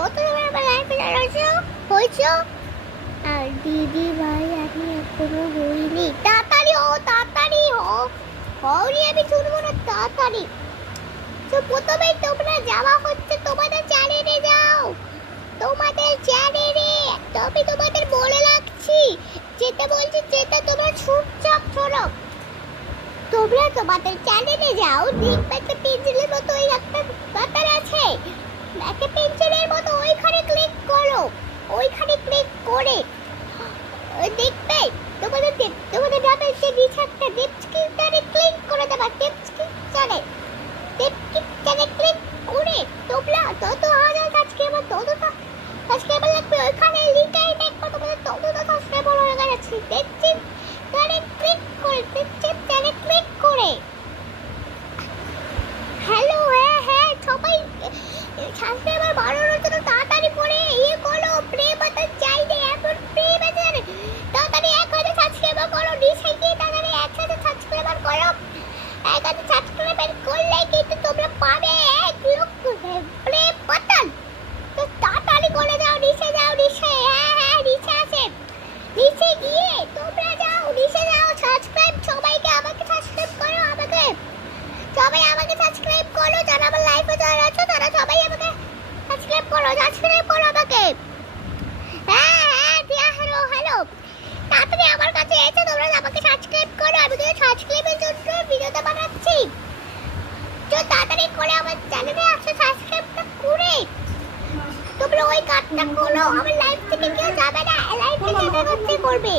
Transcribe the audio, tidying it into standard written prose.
যত তোমার আমার লাইফে হয়েছ আর দিদি ভাই আমি এখনো হইনি। তাড়াতাড়ি হওনি আমি শুনবো না, তাড়াতাড়ি। তো প্রথমেই তোমরা যাওয়া হচ্ছে তোমাদের চ্যানেলে, যাও তোমাদের চ্যানেলে। তবে তোমাদের বলে রাখছি, যেটা বলছি যেটা তোমরা চুপচাপ শোনো। তোমরা তোমাদের চ্যানেলে যাও, দেখবে একটা পেন্সিলের মতো ওই একটা বাটন আছে, একটা পেন্সিলের মতো ওইখানে ক্লিক করো। ওইখানে ক্লিক করে দেখবে তোমাদের নামে যে নিচে একটা ডেসক্রিপশনে ক্লিক করে দেবা। ডেসক্রিপশনে ক্লিক করে তোমরা যত হাজার সাবস্ক্রাইবার সাবস্ক্রাইবার লাগবে ওইখানে লিঙ্কটাই দেখো, তোমাদের ততটা সাবস্ক্রাইবার হয়ে গেছে। দেখছেন তাহলে ক্লিক করে হ্যালো। হ্যাঁ সবাই সাবস্ক্রাইবার বাড়ানোর জন্য তাড়াতাড়ি করে করো, প্লে বাটন চাই না, এখন প্লে বাটন তাড়াতাড়ি 1000 সাবস্ক্রাইবার করো, নিচে গিয়ে তাড়াতাড়ি 1000 সাবস্ক্রাইবার করো। 1000 সাবস্ক্রাইবার করলে কিন্তু তোমরা পাবে 1 লক্ষ প্লে বাটন। তো তাড়াতাড়ি করে যাও, নিচে হ্যাঁ নিচে আছে, নিচে গিয়ে তোমরা যাও, নিচে যাও, সাবস্ক্রাইব সবাইকে, আমাকে সাবস্ক্রাইব করো, সবাই আমাকে সাবস্ক্রাইব করো, যারা আমার লাইফে যারা আছো তারা সবাই আমাকে সাবস্ক্রাইব করো আমাকে। হ্যাঁ হ্যালো তাড়াতাড়ি আমার কাছে এসে তোমরা আমাকে সাবস্ক্রাইব করো, আমি তো সাবস্ক্রাইবের জন্য ভিডিওটা বানাচ্ছি। তো তাড়াতাড়ি করে আমার চ্যানেলে আসো, সাবস্ক্রাইবটা করে তোমরা ওই কার্ডটা খোলো। আমার লাইফ থেকে কেউ যাবে না, লাইফ থেকে করবে।